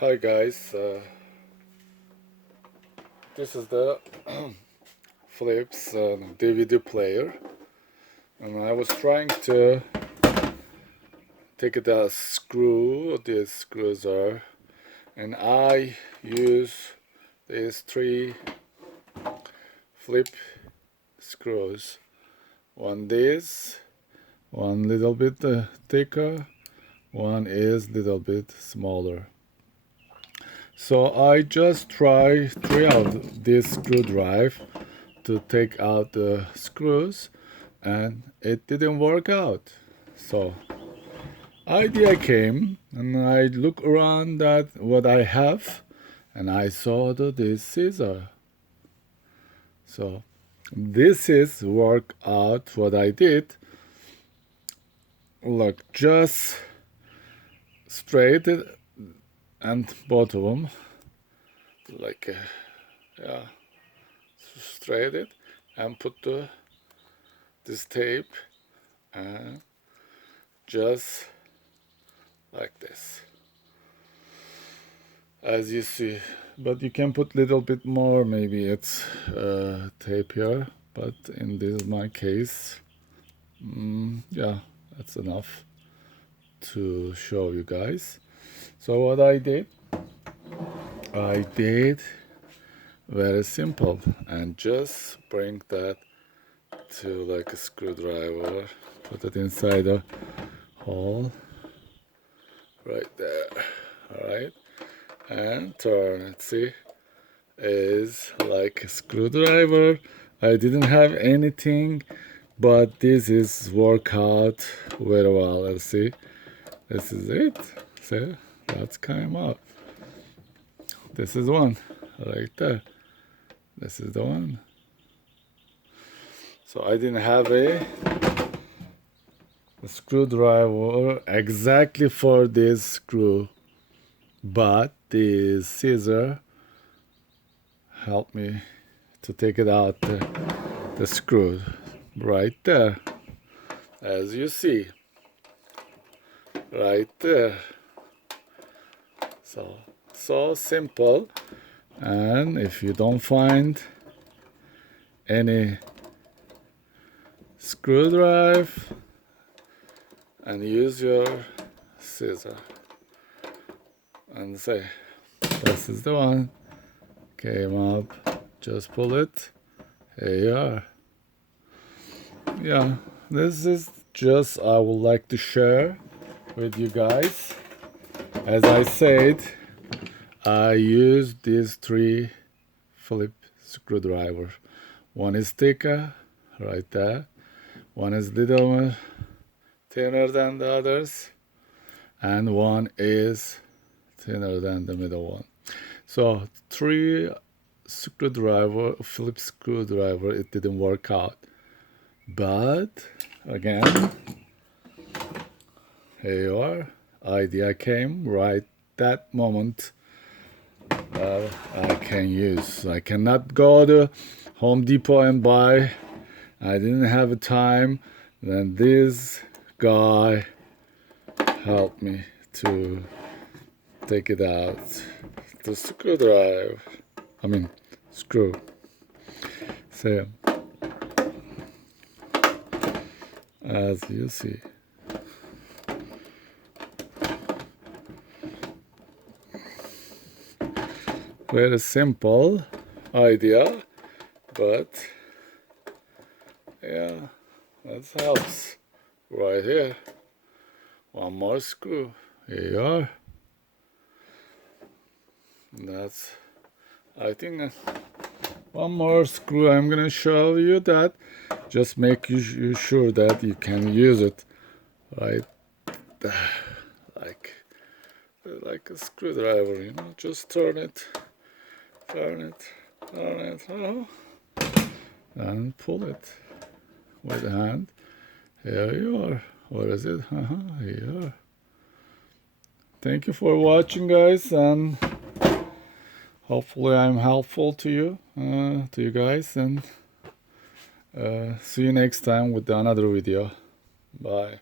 Hi guys, this is the Philips DVD player, and I was trying to take the screw. These screws are, and I use these three flip screws. One this, one little bit thicker, one is little bit smaller. So I just try out this screwdriver to take out the screws, and it didn't work out. So idea came, and I look around at what I have, and I saw this scissor. So this is work out what I did. Look, just straight it and both of them, like yeah, straight it and put this tape and just like this, as you see. But you can put little bit more, maybe it's tape here, but in this my case, yeah, that's enough to show you guys. So what I did very simple, and just bring that to like a screwdriver, put it inside the hole right there. All right, and turn it. See, is like a screwdriver. I didn't have anything, but this is work out very well. Let's see, this is it. See, that's came out. This is one right there. This is the one. So I didn't have a screwdriver exactly for this screw, but the scissor helped me to take it out the screw right there, as you see, right there. So simple. And if you don't find any screwdriver, and use your scissor and say, this is the one, came up, just pull it, here you are. Yeah, this is just I would like to share with you guys. As I said, I use these three flip screwdriver. One is thicker, right there. One is little more thinner than the others, and one is thinner than the middle one. So three screwdriver, flip screwdriver, it didn't work out. But again, here you are. Idea came right that moment. I can use. I cannot go to Home Depot and buy. I didn't have a time. Then this guy helped me to take it out. The screwdriver. I mean, screw. So, as you see. Very simple idea, but yeah, that helps. Right here. One more screw. Here you are. That's, I think, one more screw. I'm gonna show you that. Just make you sure that you can use it right there, like a screwdriver. You know, just turn it, and pull it with the hand. Here you are. What is it? Here you are. Thank you for watching, guys, and hopefully I'm helpful to you guys, and see you next time with another video. Bye.